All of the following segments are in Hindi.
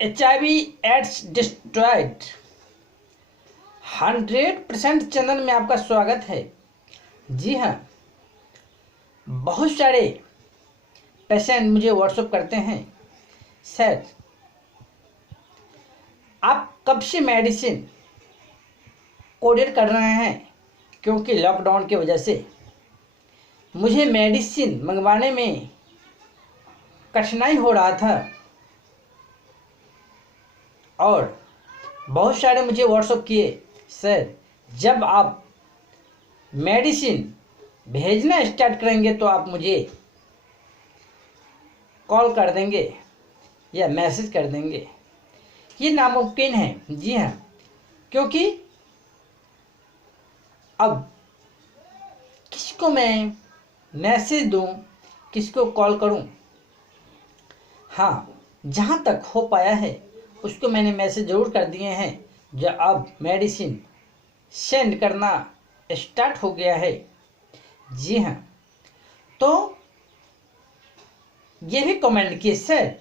HIV एड्स डिस्ट्रॉयड 100% चैनल में आपका स्वागत है। जी हाँ, बहुत सारे पेशेंट मुझे व्हाट्सअप करते हैं, सर आप कब से मेडिसिन ऑर्डर कर रहे हैं, क्योंकि लॉकडाउन की वजह से मुझे मेडिसिन मंगवाने में कठिनाई हो रहा था। और बहुत सारे मुझे व्हाट्सअप किए, सर जब आप मेडिसिन भेजना स्टार्ट करेंगे तो आप मुझे कॉल कर देंगे या मैसेज कर देंगे। ये नामुमकिन है। जी हाँ, क्योंकि अब किसको मैं मैसेज दूं, किसको कॉल करूं। हाँ, जहाँ तक हो पाया है उसको मैंने मैसेज ज़रूर कर दिए हैं। जो अब मेडिसिन सेंड करना स्टार्ट हो गया है। जी हाँ, तो ये भी कमेंट किए, सर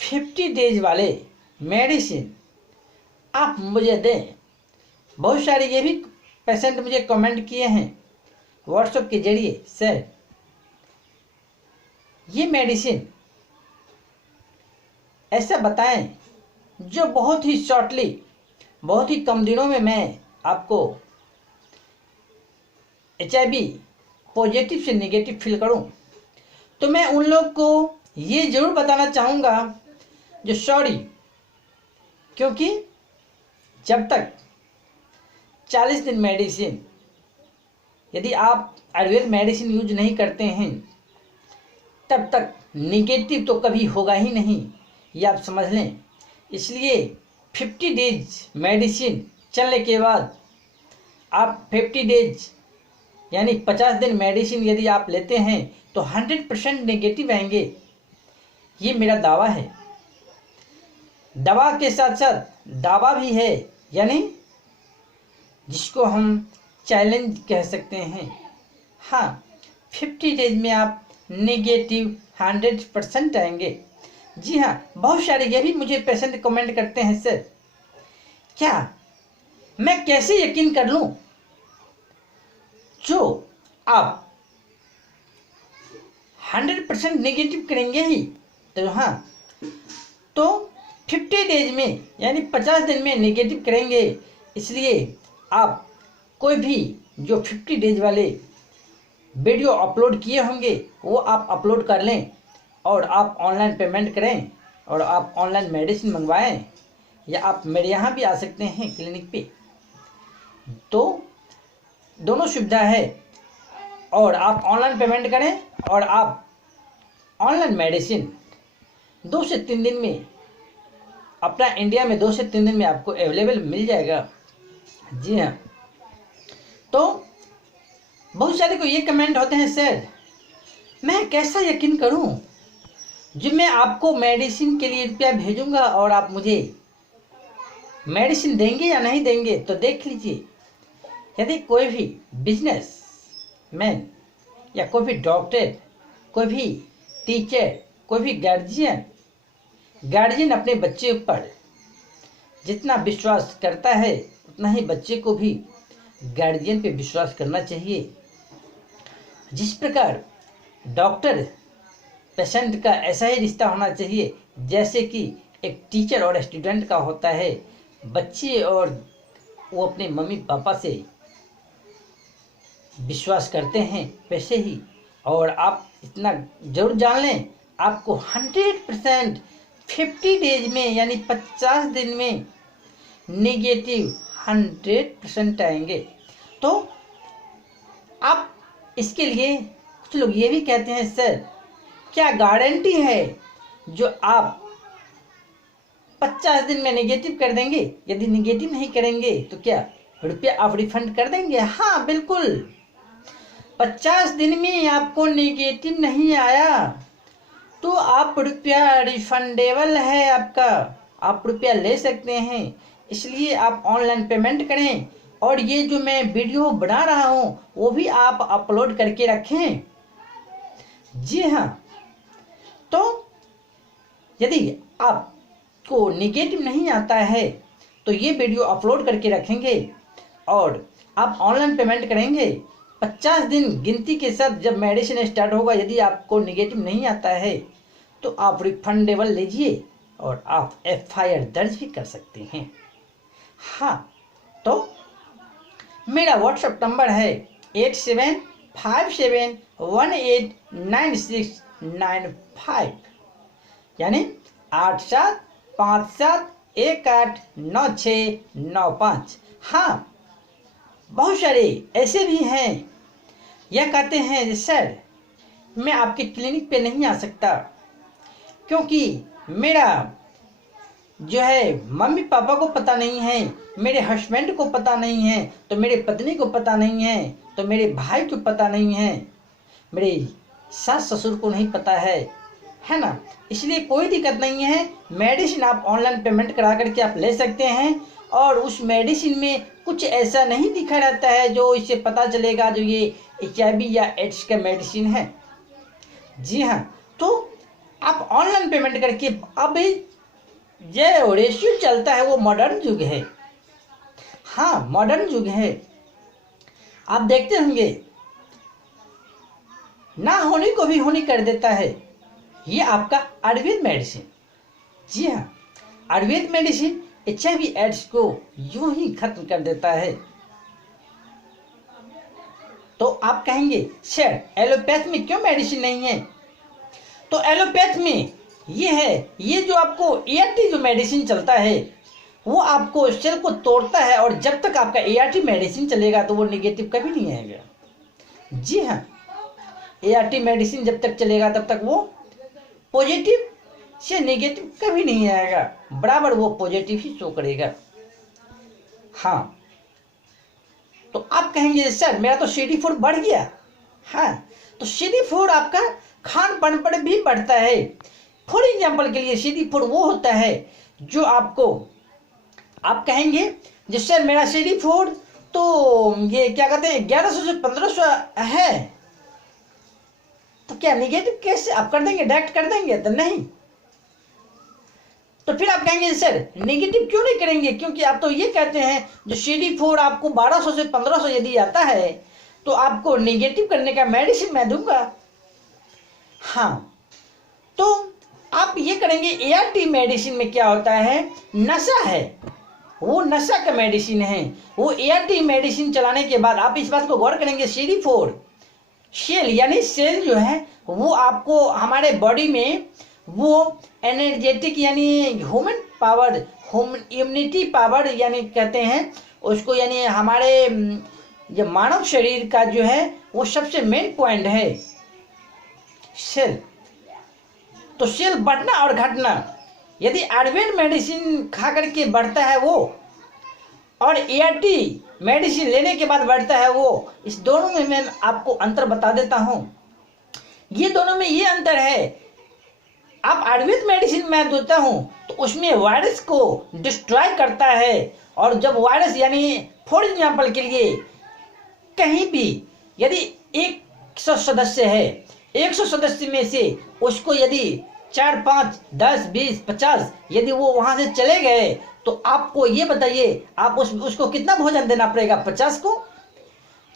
50 डेज वाले मेडिसिन आप मुझे दें। बहुत सारे ये भी पेशेंट मुझे कमेंट किए हैं व्हाट्सएप के जरिए, सर ये मेडिसिन ऐसा बताएं जो बहुत ही शॉर्टली, बहुत ही कम दिनों में मैं आपको HIV पॉजिटिव से नेगेटिव फील करूं। तो मैं उन लोग को ये ज़रूर बताना चाहूँगा जो सॉरी, क्योंकि जब तक 40 दिन मेडिसिन, यदि आप आयुर्वेद मेडिसिन यूज नहीं करते हैं तब तक निगेटिव तो कभी होगा ही नहीं, ये आप समझ लें। इसलिए 50 डेज मेडिसिन चलने के बाद आप 50 डेज यानी 50 दिन मेडिसिन यदि आप लेते हैं तो 100% नेगेटिव आएंगे। ये मेरा दावा है। दवा के साथ साथ दावा भी है, यानी जिसको हम चैलेंज कह सकते हैं। हाँ, 50 डेज में आप नेगेटिव 100% आएंगे। जी हाँ, बहुत सारे ये भी मुझे पेशेंट कमेंट करते हैं, सर क्या मैं कैसे यकीन कर लूं जो आप 100% नेगेटिव करेंगे ही। तो हाँ, तो 50 डेज में यानी 50 दिन में नेगेटिव करेंगे। इसलिए आप कोई भी जो 50 डेज वाले वीडियो अपलोड किए होंगे वो आप अपलोड कर लें और आप ऑनलाइन पेमेंट करें और आप ऑनलाइन मेडिसिन मंगवाएं, या आप मेरे यहाँ भी आ सकते हैं क्लिनिक पे। तो दोनों सुविधा है। और आप ऑनलाइन पेमेंट करें और आप ऑनलाइन मेडिसिन 2 से 3 दिन में, अपना इंडिया में 2 से 3 दिन में आपको अवेलेबल मिल जाएगा। जी हाँ, तो बहुत सारे को ये कमेंट होते हैं, सर मैं कैसा यकीन करूं जो मैं आपको मेडिसिन के लिए रुपया भेजूंगा और आप मुझे मेडिसिन देंगे या नहीं देंगे। तो देख लीजिए, यदि कोई भी बिजनेस मैन या कोई भी डॉक्टर, कोई भी टीचर, कोई भी गार्जियन अपने बच्चे पर जितना विश्वास करता है उतना ही बच्चे को भी गार्जियन पे विश्वास करना चाहिए। जिस प्रकार डॉक्टर पेशेंट का ऐसा ही रिश्ता होना चाहिए जैसे कि एक टीचर और स्टूडेंट का होता है, बच्चे और वो अपने मम्मी पापा से विश्वास करते हैं, वैसे ही। और आप इतना जरूर जान लें, आपको 100% 50 डेज में यानी 50 दिन में नेगेटिव 100% आएंगे। तो आप इसके लिए, कुछ लोग ये भी कहते हैं, सर क्या गारंटी है जो आप 50 दिन में नेगेटिव कर देंगे, यदि नेगेटिव नहीं करेंगे तो क्या रुपया आप रिफंड कर देंगे। हाँ बिल्कुल, 50 दिन में आपको नेगेटिव नहीं आया तो आप रुपया रिफंडेबल है आपका, आप रुपया ले सकते हैं। इसलिए आप ऑनलाइन पेमेंट करें और ये जो मैं वीडियो बना रहा हूँ वो भी आप अपलोड करके रखें। जी हाँ, तो यदि आप को निगेटिव नहीं आता है तो ये वीडियो अपलोड करके रखेंगे और आप ऑनलाइन पेमेंट करेंगे। 50 दिन गिनती के साथ जब मेडिसिन स्टार्ट होगा, यदि आपको निगेटिव नहीं आता है तो आप रिफंडेबल लीजिए और आप FIR दर्ज भी कर सकते हैं। हाँ, तो मेरा व्हाट्सएप नंबर है 8757189695, यानी 8757189695। हाँ, बहुत सारे ऐसे भी हैं, यह कहते हैं सर मैं आपके क्लिनिक पे नहीं आ सकता क्योंकि मेरा जो है मम्मी पापा को पता नहीं है, मेरे हस्बैंड को पता नहीं है, तो मेरे पत्नी को पता नहीं है, तो मेरे भाई को पता नहीं है, मेरे सास ससुर को नहीं पता है ना। इसलिए कोई दिक्कत नहीं है, मेडिसिन आप ऑनलाइन पेमेंट करा करके आप ले सकते हैं। और उस मेडिसिन में कुछ ऐसा नहीं दिखा रहता है जो इससे पता चलेगा जो ये HIV या एड्स का मेडिसिन है। जी हाँ, तो आप ऑनलाइन पेमेंट करके, अब जो रेशियो चलता है वो मॉडर्न युग है। हाँ, मॉडर्न युग है। आप देखते होंगे ना होने को भी होनी कर देता है, ये आपका आयुर्वेद मेडिसिन। जी हाँ, आयुर्वेद मेडिसिन HIV एड्स को यूं ही खत्म कर देता है। तो आप कहेंगे सर एलोपैथ में क्यों मेडिसिन नहीं है? तो एलोपैथ में ये है, ये जो आपको ART जो मेडिसिन चलता है वो आपको सेल को तोड़ता है, और जब तक आपका ART मेडिसिन चलेगा तो वो नेगेटिव कभी नहीं आएगा। जी हाँ, ART मेडिसिन जब तक चलेगा तब तक वो पॉजिटिव से नेगेटिव कभी नहीं आएगा, बराबर वो पॉजिटिव ही शो करेगा। हाँ, तो आप कहेंगे सर मेरा तो CD4 बढ़ गया। हाँ, तो CD4 आपका खान पान पर भी बढ़ता है। फॉर एग्जाम्पल के लिए CD4 वो होता है जो आपको, आप कहेंगे जिस सर मेरा CD4 तो ये क्या कहते हैं 1100 से 1500 है, तो क्या निगेटिव कैसे आप कर देंगे, डायरेक्ट कर देंगे? तो नहीं। तो फिर आप कहेंगे सर नेगेटिव क्यों नहीं करेंगे, क्योंकि आप तो ये कहते हैं जो CD4 आपको 1200 से 1500 यदि आता है तो आपको नेगेटिव करने का मेडिसिन मैं दूंगा। हाँ, तो आप ये करेंगे ART मेडिसिन में क्या होता है, नशा है, वो नशा का मेडिसिन है। वो ART मेडिसिन चलाने के बाद आप इस बात को गौर करेंगे, CD4 सेल यानी सेल जो है वो आपको हमारे बॉडी में वो एनर्जेटिक यानी ह्यूमन पावर, इम्यूनिटी पावर यानी कहते हैं उसको, यानी हमारे जो मानव शरीर का जो है वो सबसे मेन पॉइंट है सेल। तो सेल बढ़ना और घटना, यदि आयुर्वेद मेडिसिन खा करके बढ़ता है वो, और ART मेडिसिन लेने के बाद बढ़ता है वो, इस दोनों में मैं आपको अंतर बता देता हूं। ये दोनों में ये अंतर है, आप आयुर्वेद मेडिसिन मैं देता हूं तो उसमें वायरस को डिस्ट्रॉय करता है, और जब वायरस यानी फॉर एग्जाम्पल के लिए कहीं भी यदि 100 सदस्य है, 100 सदस्य में से उसको यदि 4, 5, 10, 20, 50 यदि वो वहां से चले गए तो आपको ये बताइए आप उसको कितना भोजन देना पड़ेगा? 50 को।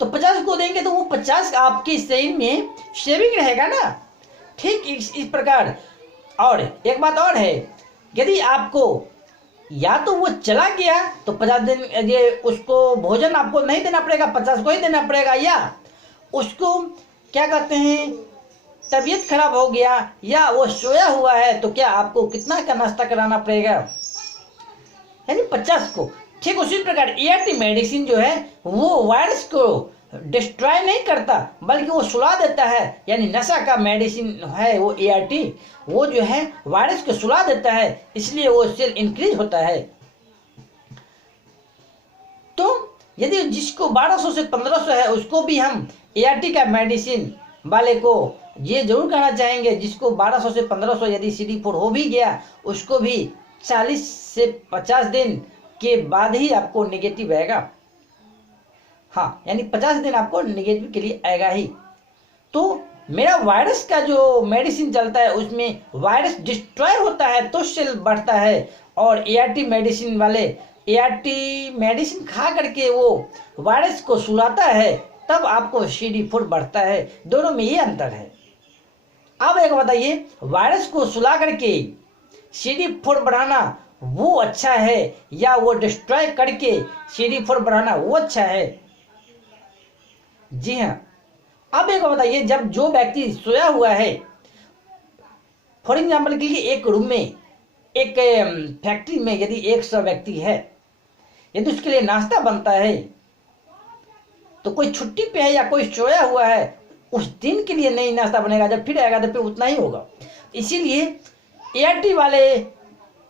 तो 50 को देंगे तो वो 50 आपके शरीर में सेविंग रहेगा ना। ठीक इस प्रकार। और एक बात और है, यदि आपको या तो वो चला गया तो 50 दिन ये उसको भोजन आपको नहीं देना पड़ेगा, 50 को ही देना पड़ेगा, या उसको क्या कहते हैं तबीयत खराब हो गया या वो सोया हुआ है तो क्या आपको कितना का नाश्ता कराना पड़ेगा? यानी 50 को। ठीक उसी प्रकार ART मेडिसिन जो है वो वायरस को डिस्ट्रॉय नहीं करता बल्कि वो सुला देता है, यानी नशा का मेडिसिन है वो ART, वो जो है वायरस को सुला देता है, इसलिए वो सेल इंक्रीज होता है। तो यदि जिसको 1200 से 1500 है उसको भी हम ART का मेडिसिन वाले को ये जरूर कहना चाहेंगे, जिसको 1200 से 1500 यदि CD4 हो भी गया उसको भी 40 से 50 दिन के बाद ही आपको नेगेटिव आएगा। हाँ, यानी 50 दिन आपको नेगेटिव के लिए आएगा ही। तो मेरा वायरस का जो मेडिसिन चलता है उसमें वायरस डिस्ट्रॉय होता है तो सेल बढ़ता है, और एआरटी मेडिसिन वाले एआरटी मेडिसिन खा करके वो वायरस को सुलाता है, तब आपको CD4 बढ़ता है। दोनों में ये अंतर है। अब एक बताइए, वायरस को सुला करके CD4 बढ़ाना वो अच्छा है या वो डिस्ट्रॉय करके CD4 बढ़ाना वो अच्छा है? जी हाँ। अब एक बताइए, जब जो व्यक्ति सोया हुआ है, फॉर एग्जाम्पल के लिए एक रूम में, एक फैक्ट्री में यदि 100 व्यक्ति है, यदि उसके लिए नाश्ता बनता है, तो कोई छुट्टी पे है या कोई सोया हुआ है, उस दिन के लिए नहीं नाश्ता बनेगा, जब फिर आएगा तो फिर उतना ही होगा। इसीलिए एआरटी वाले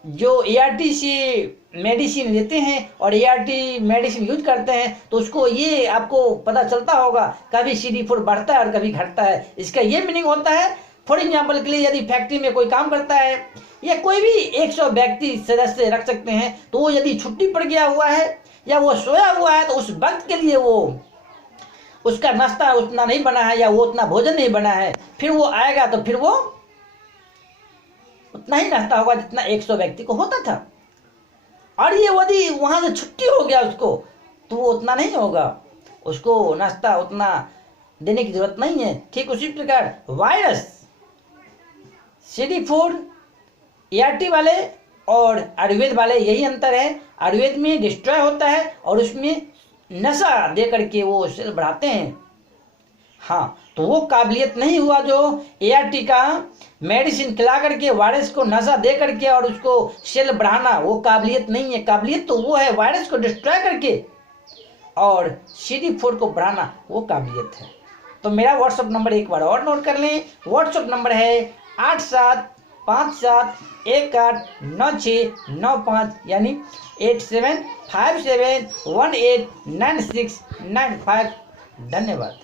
जो एआरटी से मेडिसिन लेते हैं और एआरटी मेडिसिन यूज करते हैं, तो उसको ये आपको पता चलता होगा कभी CD4 बढ़ता है और कभी घटता है। इसका ये मीनिंग होता है, फॉर एग्जाम्पल के लिए यदि फैक्ट्री में कोई काम करता है या कोई भी 100 व्यक्ति सदस्य रख सकते हैं, तो वो यदि छुट्टी पड़ गया हुआ है या वो सोया हुआ है, तो उस वक्त के लिए वो उसका नाश्ता उतना नहीं बना है या वो उतना भोजन नहीं बना है, फिर वो आएगा तो फिर वो उतना ही नाश्ता होगा जितना 100 व्यक्ति को होता था। और ये यदि वहां से छुट्टी हो गया उसको, तो वो उतना नहीं होगा, उसको नाश्ता उतना देने की जरूरत नहीं है। ठीक उसी प्रकार वायरस CD4 एआरटी वाले और आयुर्वेद वाले यही अंतर है। आयुर्वेद में डिस्ट्रॉय होता है और उसमें नशा दे करके वो सेल बढ़ाते हैं। हाँ, तो वो काबिलियत नहीं हुआ जो एआरटी का मेडिसिन खिला करके वायरस को नशा दे करके और उसको सेल बढ़ाना, वो काबिलियत नहीं है। काबिलियत तो वो है वायरस को डिस्ट्रॉय करके और CD4 को बढ़ाना, वो काबिलियत है। तो मेरा व्हाट्सअप नंबर एक बार और नोट कर लें। व्हाट्सअप नंबर है 8757189695, यानी 8757189695। धन्यवाद।